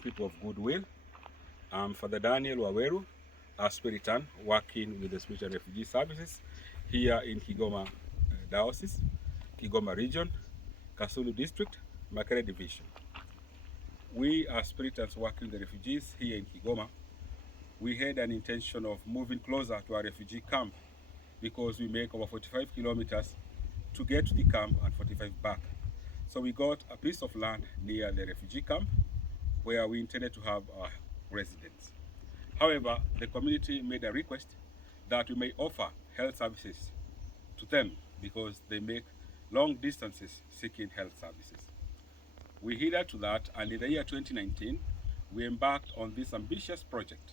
people of goodwill. I'm Father Daniel Waweru, a Spiritan, working with the Spiritan Refugee Services here in Kigoma Diocese, Kigoma Region, Kasulu District, Makere Division. We are Spiritans working with the refugees here in Kigoma. We had an intention of moving closer to our refugee camp because we make over 45 kilometers to get to the camp and 45 back. So we got a piece of land near the refugee camp where we intended to have our residence. However, the community made a request that we may offer health services to them because they make long distances seeking health services. We adhered to that, and in the year 2019, we embarked on this ambitious project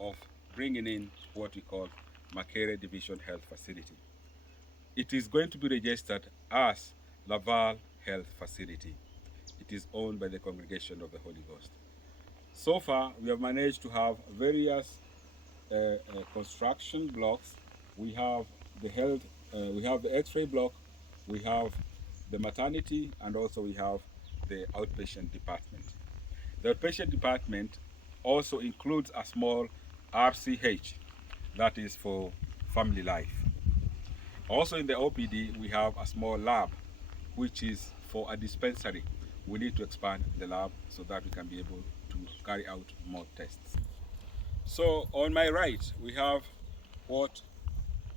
of bringing in what we call Makere Division Health Facility. It is going to be registered as Laval Health Facility. It is owned by the Congregation of the Holy Ghost. So far, we have managed to have various construction blocks. We have the health, we have the X-ray block, we have the maternity, and also we have the outpatient department. The outpatient department also includes a small RCH, that is for family life. Also in the OPD, we have a small lab, which is for a dispensary. We need to expand the lab so that we can be able to carry out more tests. So on my right, we have what?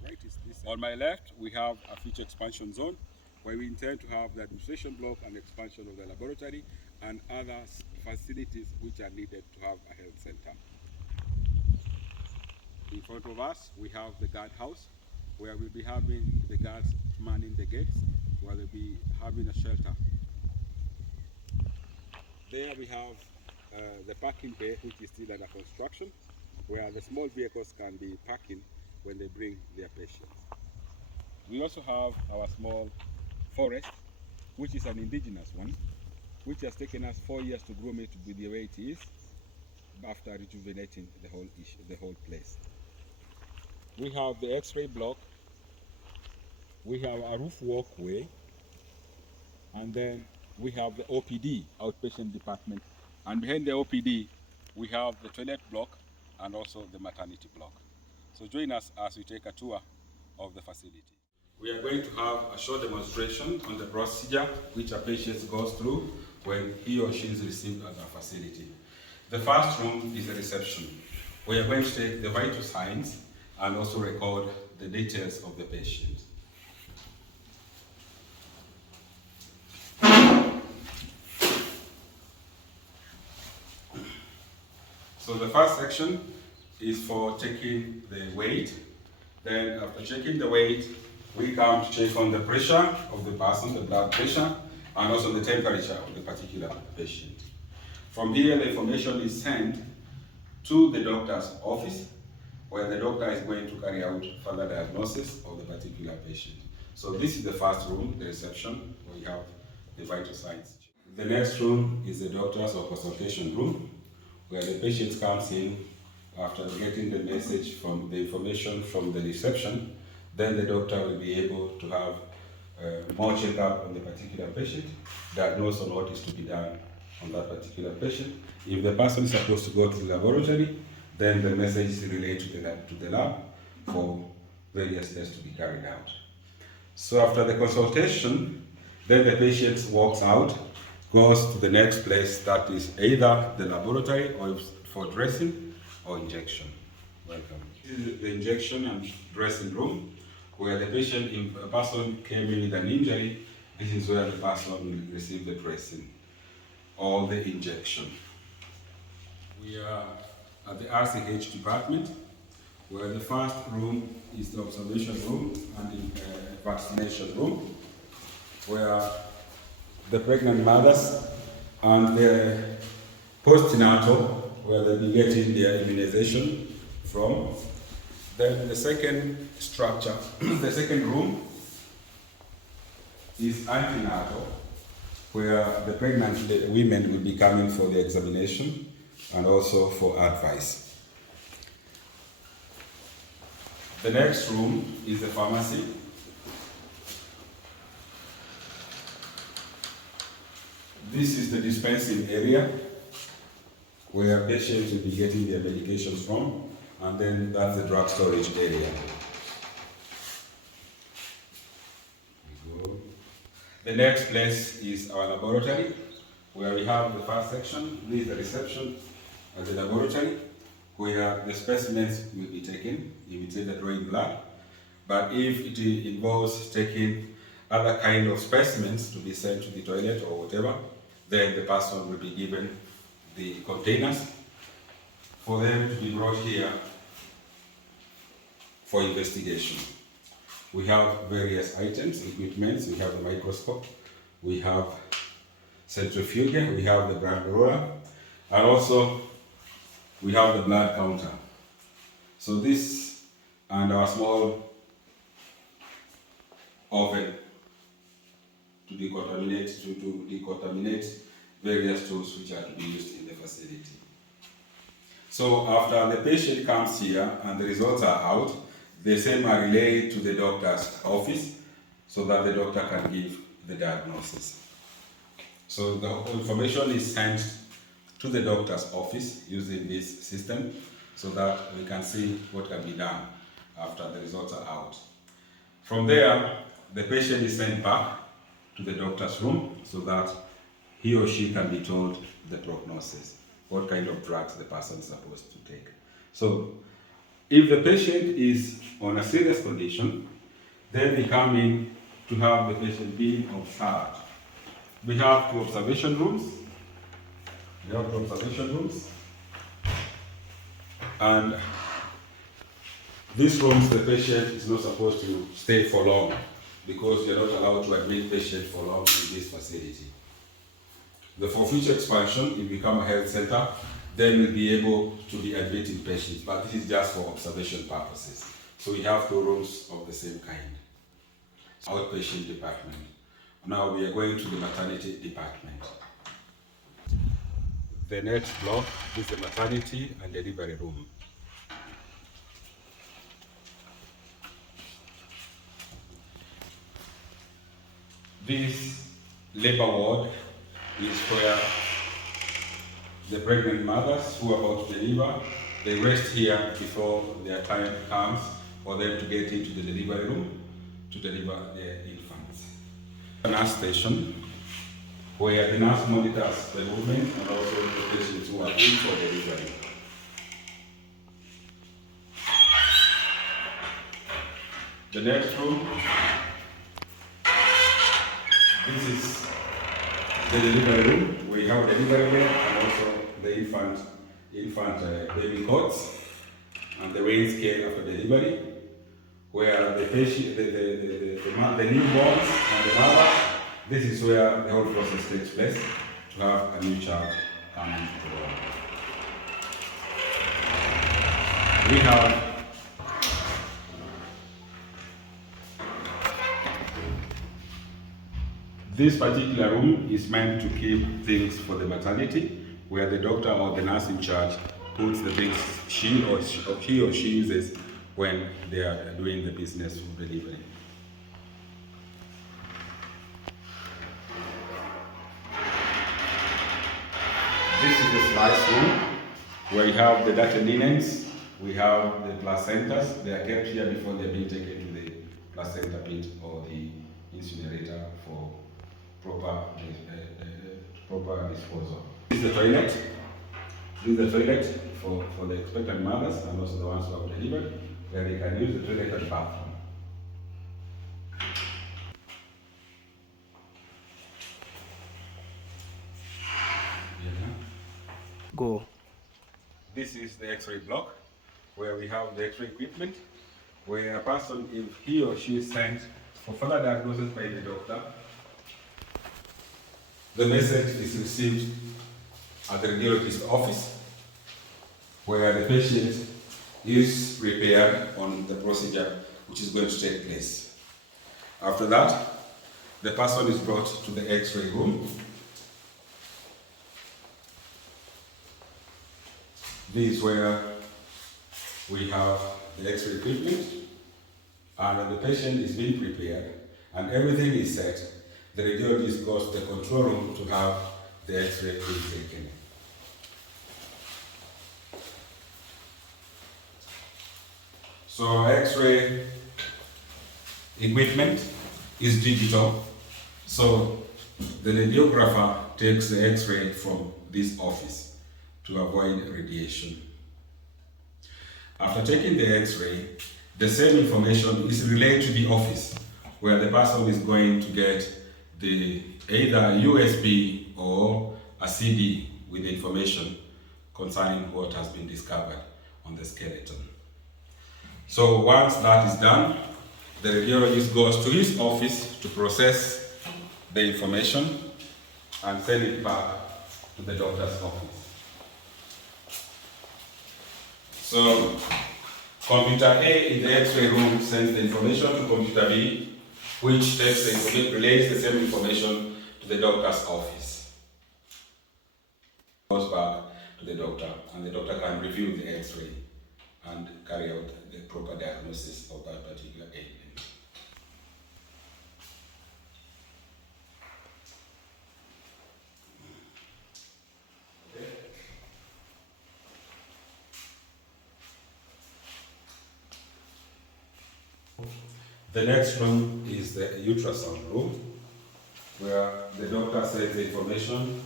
Right is this. On my left, we have a future expansion zone where we intend to have the administration block and expansion of the laboratory and other facilities which are needed to have a health center. In front of us, we have the guard house, where we'll be having the guards manning the gates, where they'll be having a shelter. There we have the parking bay, which is still under construction, where the small vehicles can be parking when they bring their patients. We also have our small forest, which is an indigenous one, which has taken us 4 years to groom it to be the way it is after rejuvenating the whole place. We have the X-ray block, we have a roof walkway, and then we have the OPD, outpatient department, and behind the OPD we have the toilet block and also the maternity block. So join us as we take a tour of the facility. We are going to have a short demonstration on the procedure which a patient goes through when he or she is received at our facility. The first room is the reception. We are going to take the vital signs and also record the details of the patient. So the first section is for checking the weight. Then after checking the weight, we come to check on the pressure of the person, the blood pressure, and also the temperature of the particular patient. From here, the information is sent to the doctor's office, where the doctor is going to carry out further diagnosis of the particular patient. So this is the first room, the reception, where we have the vital signs. The next room is the doctor's or consultation room, where the patient comes in after getting the message from the information from the reception. Then the doctor will be able to have more checkup on the particular patient, diagnose on what is to be done on that particular patient. If the person is supposed to go to the laboratory, then the message is relayed to the lab for various tests to be carried out. So after the consultation, then the patient walks out, goes to the next place, that is either the laboratory or for dressing or injection. Welcome. This is the injection and dressing room, where the patient, if a person came in with an injury, this is where the person will receive the dressing or the injection. We are at the RCH department, where the first room is the observation room and the vaccination room, where the pregnant mothers and the postnatal, where they'll be getting their immunization from. Then the second structure, the second room is antenatal, where the pregnant women will be coming for the examination and also for advice. The next room is the pharmacy. This is the dispensing area. where patients will be getting their medications from, and then that's the drug storage area. The next place is our laboratory, where we have the first section. This is the reception at the laboratory, where the specimens will be taken, imitated drawing blood. But if it involves taking other kind of specimens to be sent to the toilet or whatever, then the person will be given the containers for them to be brought here for investigation. We have various items, equipments. We have the microscope, we have centrifuge, we have the blood roller, and also we have the blood counter. So this and our small oven to decontaminate various tools which are to be used in the facility. So after the patient comes here and the results are out, the same are relayed to the doctor's office so that the doctor can give the diagnosis. So the information is sent to the doctor's office using this system so that we can see what can be done after the results are out. From there, the patient is sent back to the doctor's room so that he or she can be told the prognosis, what kind of drugs the person is supposed to take. So if the patient is on a serious condition, then we come in to have the patient being observed. We have two observation rooms. And these rooms, the patient is not supposed to stay for long because you're not allowed to admit patients for long in this facility. For future expansion, if we become a health center, then we'll be able to be admitting patients, but this is just for observation purposes. So we have two rooms of the same kind. Outpatient department. Now we are going to the maternity department. The next block is the maternity and delivery room. This labor ward is where the pregnant mothers who are about to deliver, they rest here before their time comes for them to get into the delivery room to deliver their infants. A nurse station where the nurse monitors the movement and also the patients who are in for delivery. The next room, this is the delivery room. We have the delivery bed and also the infant baby cots and the weigh scale after delivery, where the patient, the newborns and the mother, this is where the whole process takes place to have a new child coming to the world. We have this particular room is meant to keep things for the maternity, where the doctor or the nurse in charge puts the things he or she uses when they are doing the business of delivery. This is the slice room, where you have the dirty linens, we have the placentas. They are kept here before they are being taken to the placenta pit or the incinerator for proper disposal. This is the toilet. This is the toilet for the expectant mothers and also the ones who have delivered, where they can use the toilet and bathroom. Go. This is the X-ray block, where we have the X-ray equipment, where a person, if he or she is sent for further diagnosis by the doctor, the message is received at the radiologist's office, where the patient is prepared on the procedure which is going to take place. After that, the person is brought to the X-ray room. This is where we have the X-ray equipment, and when the patient is being prepared and everything is set, the radiologist goes to the control room to have the X-ray being taken. So X-ray equipment is digital. So the radiographer takes the X-ray from this office to avoid radiation. After taking the X-ray, the same information is relayed to the office where the person is going to get the either a USB or a CD with information concerning what has been discovered on the skeleton. So once that is done, the radiologist goes to his office to process the information and send it back to the doctor's office. So computer A in the X-ray room sends the information to computer B, which takes the information, relays the same information to the doctor's office. Goes back to the doctor, and the doctor can review the X-ray and carry out the proper diagnosis of that particular ailment. The next room is the ultrasound room, where the doctor sends the information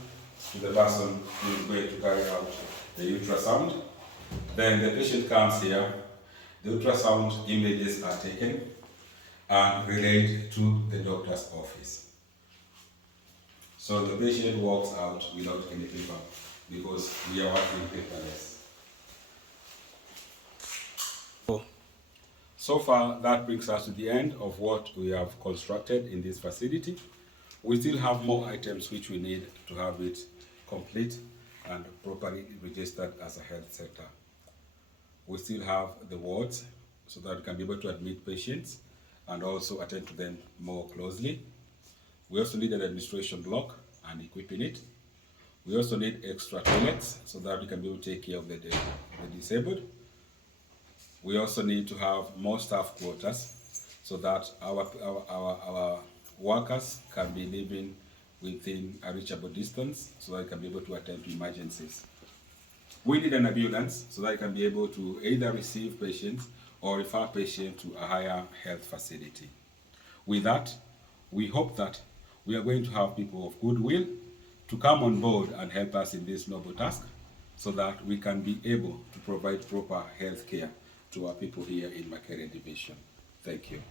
to the person who is going to carry out the ultrasound. Then the patient comes here, the ultrasound images are taken and relayed to the doctor's office. So the patient walks out without any paper because we are working paperless. So far, that brings us to the end of what we have constructed in this facility. We still have more items which we need to have it complete and properly registered as a health center. We still have the wards so that we can be able to admit patients and also attend to them more closely. We also need an administration block and equipping it. We also need extra toilets so that we can be able to take care of the disabled. We also need to have more staff quarters so that our workers can be living within a reachable distance so that they can be able to attend to emergencies. We need an ambulance so that they can be able to either receive patients or refer patients to a higher health facility. With that, we hope that we are going to have people of goodwill to come on board and help us in this noble task so that we can be able to provide proper health care to our people here in Makere Division. Thank you.